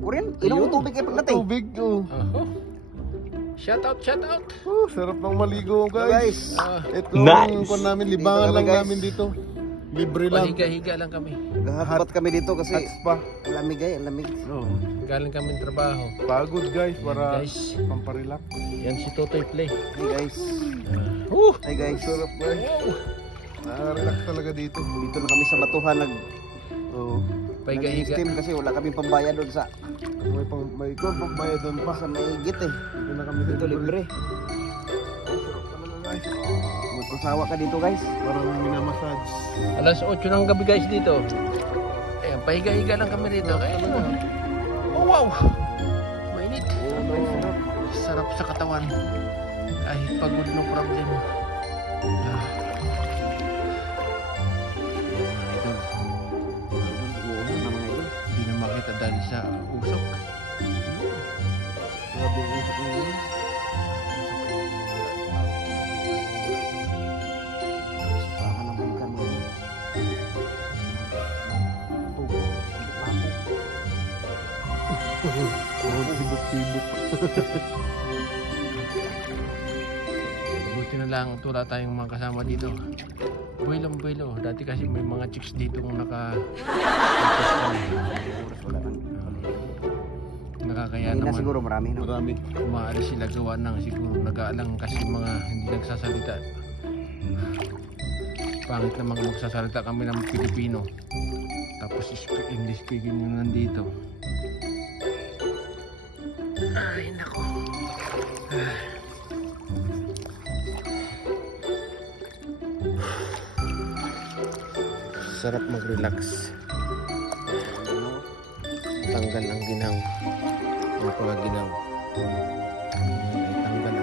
Ako rin. Inom mo tubig kayo pagdating. Tubig, oh. Oh. Shout out, shout out. Oh, sarap ng maligo, guys. Guys. Ah, Ito Nice. yung kung namin, libangan kami, lang guys. namin dito. Libre lang. pahiga-higa lang kami. Gahapat kami dito kasi At spa. ang lamig ay, ang lamig. Oh, Galing kami trabaho. pagod guys, para Guys, pamparelax. yan si Totoy Play. Hey guys. Uh, Hey guys. Sarap guys. Nakaka-relax talaga dito. Dito na kami sa batuhan nag Oh, pahiga-higa. nag-steam kasi wala kaming pambayad doon sa may pang may kung pambayad doon pa. sa may git eh. Dito na kami Dito libre. Magpasawa ka dito guys. Parang minamassage. Alas 8 ng gabi guys dito. Ayan, pahiga-higa lang kami dito. Ayan. Oh, wow! Mainit. Oh, sarap. Sarap sa katawan. Ay, pagod no problem. Ah. Dahil sa usok. Grabe yung bulkan mo. Oh, sibuk-sibuk. Buti na lang wala tayong mga kasama dito. Buwelo, buwelo. Dati kasi may mga chicks dito kung naka... Nakakaya Hindi na naman. siguro marami no. Marami. Umaalis sila gawa ng siguro nag-aalang kasi mga hindi nagsasalita. Pangit namang magsasalita kami ng Pilipino. Tapos English speaking yung nandito. Ay, nako. Sarap mag-relax tanggal ang ginang ang pagginang ay tanggal